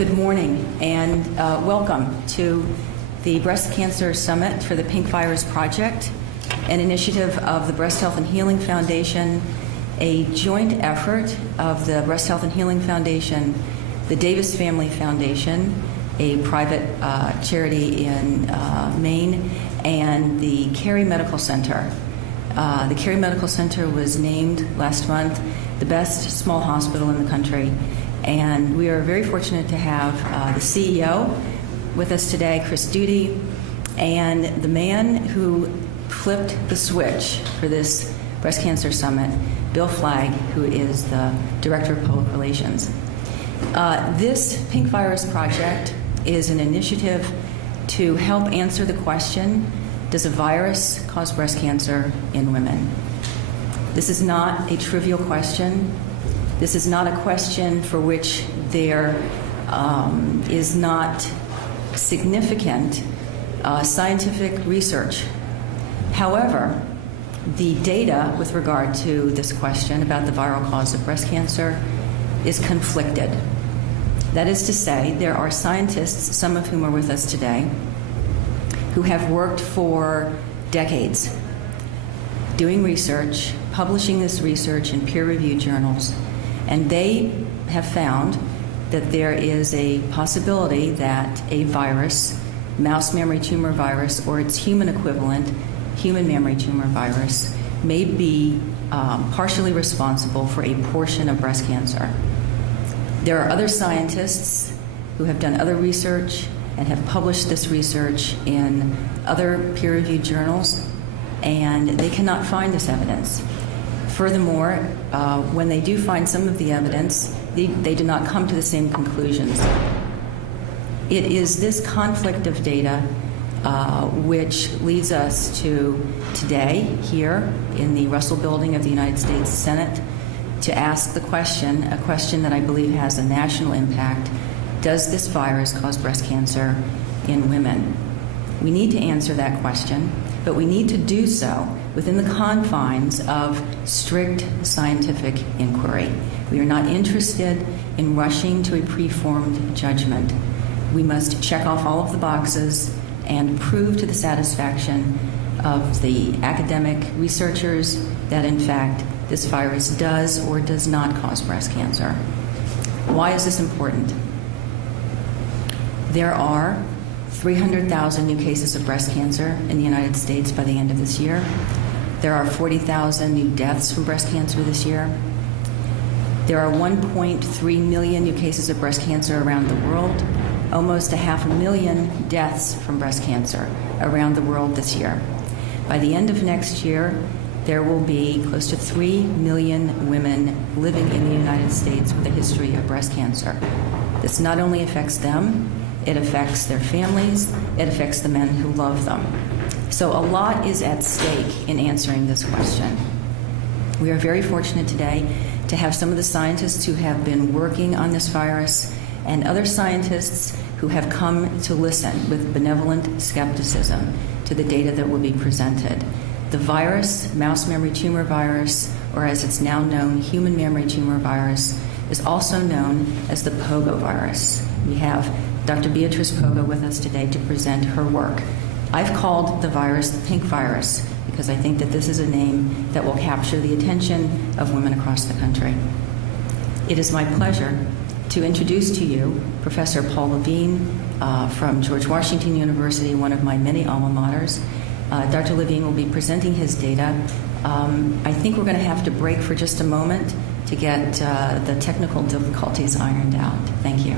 Good morning and welcome to the Breast Cancer Summit for the Pink Virus Project, an initiative of the Breast Health and Healing Foundation, a joint effort of the Breast Health and Healing Foundation, the Davis Family Foundation, a private charity in Maine, and the Cary Medical Center. The Cary Medical Center was named last month the best small hospital in the country, and we are very fortunate to have the CEO with us today, Chris Duty, and the man who flipped the switch for this Breast Cancer Summit, Bill Flagg, who is the Director of Public Relations. This Pink Virus Project is an initiative to help answer the question, does a virus cause breast cancer in women? This is not a trivial question. This is not a question for which there is not significant scientific research. However, the data with regard to this question about the viral cause of breast cancer is conflicted. That is to say, there are scientists, some of whom are with us today, who have worked for decades doing research, publishing this research in peer-reviewed journals, and they have found that there is a possibility that a virus, mouse mammary tumor virus, or its human equivalent, human mammary tumor virus, may be partially responsible for a portion of breast cancer. There are other scientists who have done other research and have published this research in other peer-reviewed journals, and they cannot find this evidence. Furthermore, when they do find some of the evidence, they do not come to the same conclusions. It is this conflict of data which leads us to today, here in the Russell Building of the United States Senate, to ask the question, a question that I believe has a national impact: does this virus cause breast cancer in women? We need to answer that question, but we need to do so within the confines of strict scientific inquiry. We are not interested in rushing to a preformed judgment. We must check off all of the boxes and prove to the satisfaction of the academic researchers that, in fact, this virus does or does not cause breast cancer. Why is this important? There are 300,000 new cases of breast cancer in the United States by the end of this year. There are 40,000 new deaths from breast cancer this year. There are 1.3 million new cases of breast cancer around the world, almost 500,000 deaths from breast cancer around the world this year. By the end of next year, there will be close to 3 million women living in the United States with a history of breast cancer. This not only affects them, it affects their families, it affects the men who love them. So a lot is at stake in answering this question. We are very fortunate today to have some of the scientists who have been working on this virus and other scientists who have come to listen with benevolent skepticism to the data that will be presented. The virus, mouse mammary tumor virus, or as it's now known, human mammary tumor virus, is also known as the pogo virus. We have Dr. Beatrice Pogo with us today to present her work. I've called the virus the pink virus because I think that this is a name that will capture the attention of women across the country. It is my pleasure to introduce to you Professor Paul Levine from George Washington University, one of my many alma maters. Dr. Levine will be presenting his data. I think we're going to have to break for just a moment to get the technical difficulties ironed out. Thank you.